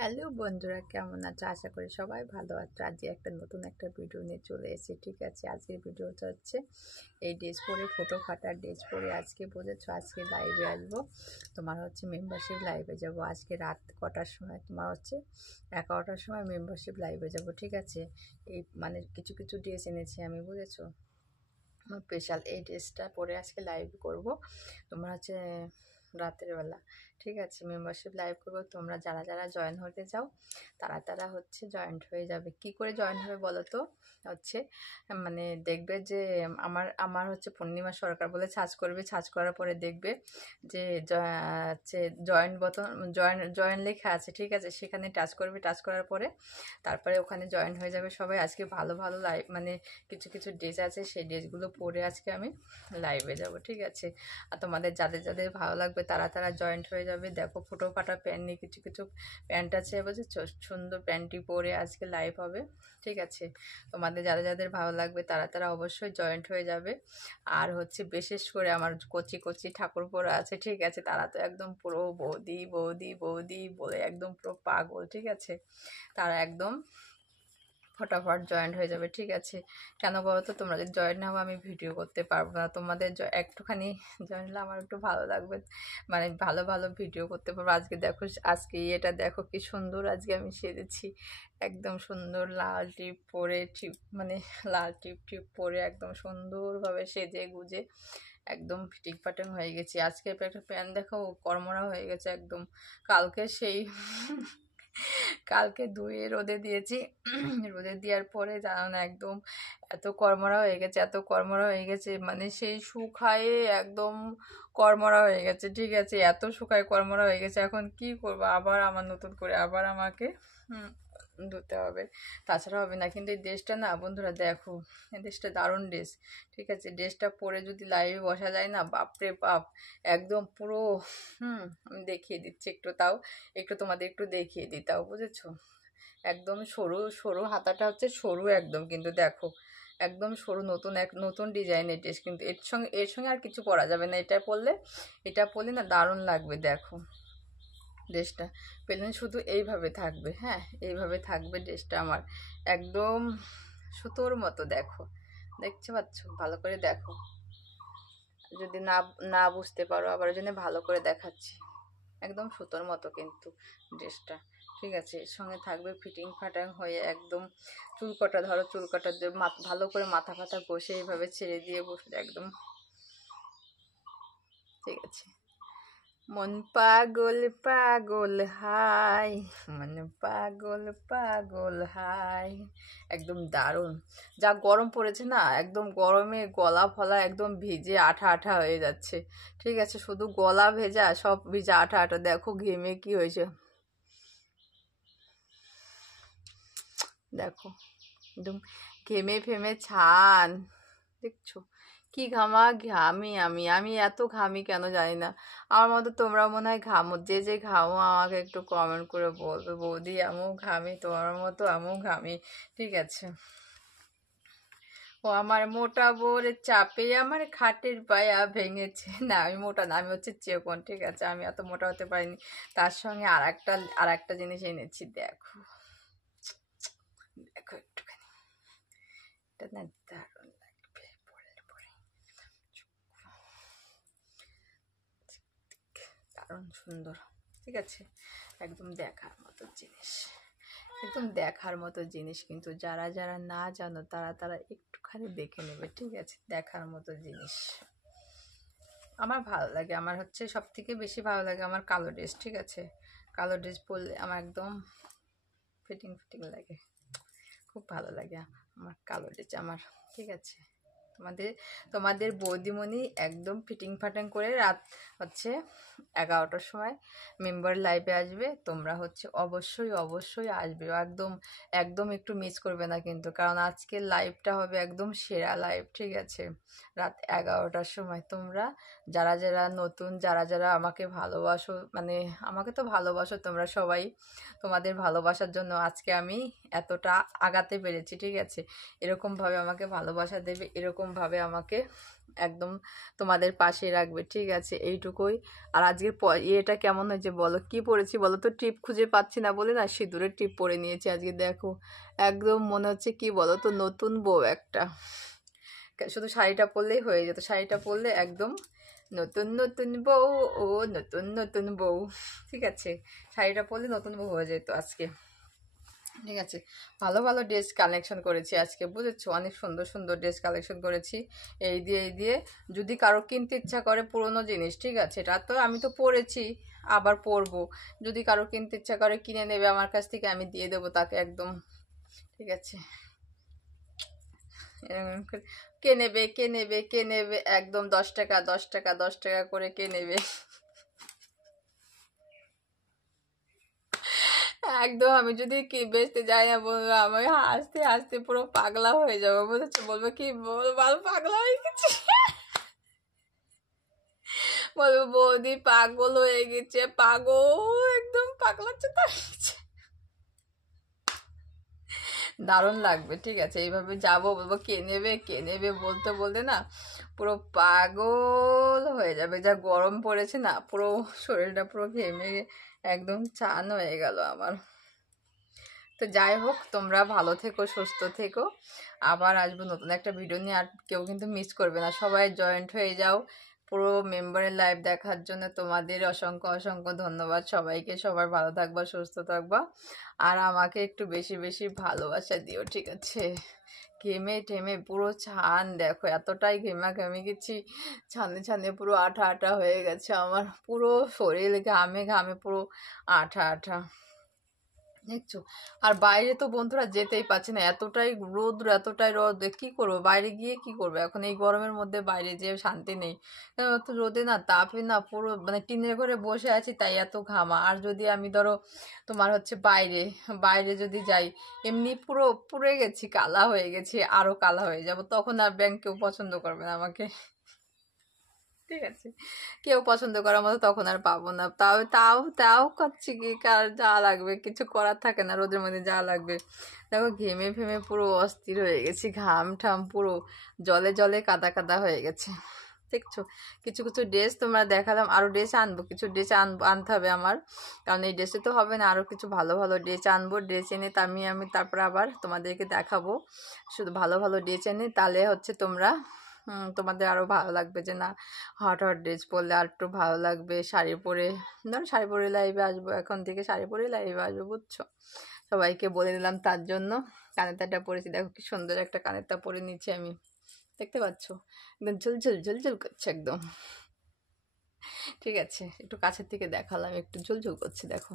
Hello বন্ধুরা, কেমন আছো? আশা করি সবাই ভালো আছো। আজকে নতুন একটা ভিডিও নিয়ে চলে এসেছি। ঠিক আছে, আজকের ভিডিওটা হচ্ছে এই ড্রেস পরে, ফটো ফাটার ড্রেস পরে আজকে বলেছো আজকে লাইভে আসবো। তোমার হচ্ছে মেম্বারশিপ লাইভে যাব আজকে রাত কটার সময়, তোমার হচ্ছে 11টার সময় মেম্বারশিপ লাইভে যাব। ঠিক আছে, এই মানে কিছু কিছু ড্রেস এনেছি আমি, বুঝেছো। আমার স্পেশাল এই ড্রেসটা পরে আজকে লাইভ করব। তোমরা হচ্ছে রাতের বেলা, ঠিক আছে, মেম্বারশিপ লাইভ করবো। তোমরা যারা যারা জয়েন হতে চাও তারা তারা হচ্ছে জয়েন্ট হয়ে যাবে। কি করে জয়েন হবে বলো তো? হচ্ছে মানে দেখবে যে আমার আমার হচ্ছে পূর্ণিমা সরকার বলে সার্চ করবে, সার্চ করার পরে দেখবে যে হচ্ছে জয়েন বটন, জয়েন লেখা আছে। ঠিক আছে, সেখানে টাচ করবে, টাচ করার পরে তারপরে ওখানে জয়েন হয়ে যাবে সবাই। আজকে ভালো ভালো লাইভ মানে কিছু কিছু ড্রেস আছে, সেই ড্রেসগুলো পরে আজকে আমি লাইভে যাব। ঠিক আছে, আর তোমাদের যাদের যাদের ভালো লাগবে তারা তারা জয়েন্ট হয়ে যাবে। দেখো ফটো ফাটা প্যান্ট নিয়ে কিছু কিছু প্যান্ট আছে, বুঝেছো, সুন্দর প্যান্টটি পরে আজকে লাইভ হবে। ঠিক আছে, তোমাদের যাদের যাদের ভালো লাগবে তারা তারা অবশ্যই জয়েন্ট হয়ে যাবে। আর হচ্ছে বিশেষ করে আমার কচি কচি ঠাকুরপোরা আছে, ঠিক আছে, তারা তো একদম পুরো বৌদি বৌদি বৌদি বলে একদম পুরো পাগল। ঠিক আছে, তারা একদম ফটাফট জয়েন্ট হয়ে যাবে। ঠিক আছে, কেন বলো তো? তোমরা যদি জয়েন না হও আমি ভিডিও করতে পারবো না। তোমাদের একটুখানি জয়েন হলে আমার একটু ভালো লাগবে, মানে ভালো ভালো ভিডিও করতে পারবো। আজকে দেখো, আজকে এটা দেখো কি সুন্দর আজকে আমি সেজেছি, একদম সুন্দর লাল টিপ পরে, টিপ মানে লাল টিপ টিপ পরে একদম সুন্দরভাবে সেজে গুজে একদম ফিটিং ফাটিং হয়ে গেছি। আজকে একটা প্যান্ট দেখো কর্মরা হয়ে গেছে একদম। কালকে সেই কালকে ধুয়ে রোদে দিয়েছি, রোদে দেওয়ার পরে জানো না একদম এত কর্মরা হয়ে গেছে, এত কর্মরা হয়ে গেছে, মানে সেই শুকায়ে একদম কর্মরা হয়ে গেছে। ঠিক আছে, এত শুকায় কর্মরা হয়ে গেছে। এখন কি করবো, আবার আমার নতুন করে আবার আমাকে ধুতে হবে, তাছাড়া হবে না। কিন্তু এই ড্রেসটা না বন্ধুরা, দেখো এই ড্রেসটা দারুণ ড্রেস। ঠিক আছে, ড্রেসটা পরে যদি লাইভে বসা যায় না, বাপরে বাপ, একদম পুরো আমি দেখিয়ে দিচ্ছি একটু, তাও একটু তোমাদের একটু দেখিয়ে দিই তাও, বুঝেছো। একদম সরু সরু হাতাটা হচ্ছে সরু একদম, কিন্তু দেখো একদম সরু, নতুন ডিজাইনের ড্রেস। কিন্তু এর সঙ্গে আর কিছু পরা যাবে না। এটা পরলে না দারুণ লাগবে। দেখো ড্রেসটা পেলেন শুধু এইভাবে থাকবে, হ্যাঁ এইভাবে থাকবে ড্রেসটা আমার, একদম সুতোর মতো। দেখো, দেখতে পাচ্ছ? ভালো করে দেখো, যদি না না বুঝতে পারো আবার ওই জন্য ভালো করে দেখাচ্ছি। একদম সুতোর মতো কিন্তু ড্রেসটা। ঠিক আছে, এর সঙ্গে থাকবে ফিটিং ফাটাং হয়ে একদম চুলকটা, ধরো চুলকটা দিয়ে ভালো করে মাথা ফাথা ঘষে এইভাবে ছেড়ে দিয়ে বসে একদম। ঠিক আছে, মন পাগল পাগল হাই, মন পাগল পাগল হাই, একদম দারুণ। যা গরম পড়েছে না, একদম গরমে গলা ফলা একদম ভিজে আঠা আঠা হয়ে যাচ্ছে। ঠিক আছে, শুধু গলা ভেজা, সব ভিজা আঠা আঠা। দেখো ঘেমে কি হয়েছে, দেখো একদম ঘেমে ফেমে ছান। দেখছো কি ঘামি আমি, এত ঘামি কেন জানি না। আমার মতো তোমরা মনে হয় ঘামো, যে যে ঘামো আমাকে একটু কমেন্ট করে বলবে, বৌদি আমিও ঘামি তোমার মতো, আমিও ঘামি। ঠিক আছে, ও আমার মোটা বোর চাপে আমার খাটের পায়া ভেঙেছে। না আমি মোটা না, আমি হচ্ছে চিকন। ঠিক আছে, আমি এত মোটা হতে পারিনি। তার সঙ্গে আর একটা জিনিস এনেছি, দেখো দেখো একটুখানি, এটা না দারুণ লাগবে পরলে পরে, দারুণ সুন্দর। ঠিক আছে, একদম দেখার মতো জিনিস, একদম দেখার মতো জিনিস। কিন্তু যারা যারা না জানো তারা তারা একটুখানি দেখে নেবে। ঠিক আছে, দেখার মতো জিনিস। আমার ভালো লাগে, আমার হচ্ছে সব থেকে বেশি ভালো লাগে আমার কালো ড্রেস। ঠিক আছে, কালো ড্রেস পরলে আমার একদম ফিটিং ফিটিং লাগে, খুব ভালো লাগে আমার কালো ড্রেস আমার। ঠিক আছে, তোমাদের তোমাদের বৌদিমণি একদম ফিটিং ফাটিং করে রাত হচ্ছে 11টার সময় মেম্বার লাইভে আসবে। তোমরা হচ্ছে অবশ্যই অবশ্যই আসবে, একদম একদম একটু মিস করবে না কিন্তু, কারণ আজকের লাইভটা হবে একদম সেরা লাইভ। ঠিক আছে, রাত 11টার সময় তোমরা যারা যারা নতুন, যারা যারা আমাকে ভালোবাসো, মানে আমাকে তো ভালোবাসো তোমরা সবাই, তোমাদের ভালোবাসার জন্য আজকে আমি এতটা আগাতে পেরেছি। ঠিক আছে, এরকমভাবে আমাকে ভালোবাসা দেবে, এরকম এরকমভাবে আমাকে একদম তোমাদের পাশে রাখবে, ঠিক আছে? এইটুকুই। আর আজকের ইয়েটা কেমন হয়েছে বলো, কি পরেছি বলো তো? টিপ খুঁজে পাচ্ছি না বলে না সিঁদুরের টিপ পরে নিয়েছি আজকে, দেখো একদম মনে হচ্ছে কি বলো তো, নতুন বউ একটা। শুধু শাড়িটা পরলেই হয়ে যেত, শাড়িটা পরলে একদম নতুন নতুন বউ, ও নতুন নতুন বউ, ঠিক আছে? শাড়িটা পরলে নতুন বউ হয়ে যেত আজকে, ঠিক আছে? ভালো ভালো ড্রেস কালেকশন করেছি আজকে, বুঝেছো? অনেক সুন্দর সুন্দর ড্রেস কালেকশন করেছি এই দিয়ে যদি কারো কিনতে ইচ্ছা করে পুরোনো জিনিস, ঠিক আছে? এটা তো আমি তো পরেছি, আবার পরবো। যদি কারো কিনতে ইচ্ছা করে কিনে নেবে আমার কাছ থেকে, আমি দিয়ে দেবো তাকে একদম, ঠিক আছে? এরকম করে কে নেবে, কে নেবে, কে নেবে, একদম 10 টাকা 10 টাকা 10 টাকা করে কে নেবে। একদম আমি যদি কি বেচতে যাই না বলবো, আমি হাসতে হাসতে পুরো পাগলা হয়ে যাবো, বুঝেছো? বলবো কি, বলবো পাগলা হয়ে গেছি। বলবো বৌদি পাগল হয়ে গেছে, পাগল, একদম পাগলা চোদা হয়ে গেছে। দারুণ লাগবে, ঠিক আছে? এইভাবে যাবো, বলবো কে নেবে, কে নেবে বলতে বলতে না পুরো পাগল হয়ে যাবে। যা গরম পড়েছে না, পুরো শরীরটা পুরো ঘেমে একদম চান হয়ে গেল আমার। তো যাই হোক, তোমরা ভালো থেকো, সুস্থ থেকো। আবার আসবো নতুন একটা ভিডিও নিয়ে। আর কেউ কিন্তু মিস করবে না, সবাই জয়েন্ট হয়ে যাও পুরো মেম্বারের লাইভ দেখার জন্য। তোমাদের অসংখ্য অসংখ্য ধন্যবাদ সবাইকে। সবাই ভালো থাকবা, সুস্থ থাকবা, আর আমাকে একটু বেশি বেশি ভালোবাসা দিও, ঠিক আছে? ঘেমে টেমে পুরো ছান দেখো, এতটাই ঘেমে গেছি, ছানে ছানে পুরো আঠা আঠা হয়ে গেছে আমার পুরো শরীর, ঘামে ঘামে পুরো আঠা আঠা, দেখছো? আর বাইরে তো বন্ধুরা যেতেই পারছি না, এতটাই রোদ, এতটাই রোদ, কি করবো বাইরে গিয়ে, কি করবো এখন এই গরমের মধ্যে বাইরে যেয়ে শান্তি নেই। তো রোদে না, তাপে না পুরো মানে টিনের ঘরে বসে আছি তাই এত ঘামা। আর যদি আমি ধরো তোমার হচ্ছে বাইরে বাইরে যদি যাই, এমনি পুরো পুড়ে গেছি, কালা হয়ে গেছি, আরো কালা হয়ে যাব, তখন আর ব্যাংক কেউ পছন্দ করবে না আমাকে, ঠিক আছে? কেউ পছন্দ করার মতো তখন আর পাবো না। তাও তাও তাও করছি কি, কার যা লাগবে, কিছু করার থাকে না, রোদের মধ্যে যা লাগবে। দেখো ঘেমে ফেমে পুরো অস্থির হয়ে গেছি, ঘাম ঠাম পুরো জলে জলে কাদা কাদা হয়ে গেছে, দেখছো? কিছু কিছু ড্রেস তোমরা দেখালাম, আরো ড্রেস আনবো, কিছু ড্রেস আনতে হবে আমার, কারণ এই ড্রেসে তো হবে না, আরো কিছু ভালো ভালো ড্রেস আনবো। ড্রেস এনে আমি তারপর আবার তোমাদেরকে দেখাবো, শুধু ভালো ভালো ড্রেস এনে, তাহলে হচ্ছে তোমরা তোমাদের আরো ভালো লাগবে যে না, হট হট ড্রেস পরলে আর একটু ভালো লাগবে। শাড়ি পরে, ধরো শাড়ি পরে লাইভে আসবো, এখন থেকে শাড়ি পরে লাইভে আসবো, বুঝছো? সবাইকে বলে দিলাম তার জন্য। কানেরটা পরেছি, দেখো কি সুন্দর একটা কানেরটা পরে নিচ্ছি আমি, দেখতে পাচ্ছ? একদম ঝুলঝুল ঝুলঝুল করছে একদম, ঠিক আছে? একটু কাছের থেকে দেখালাম, একটু ঝুলঝুল করছে দেখো।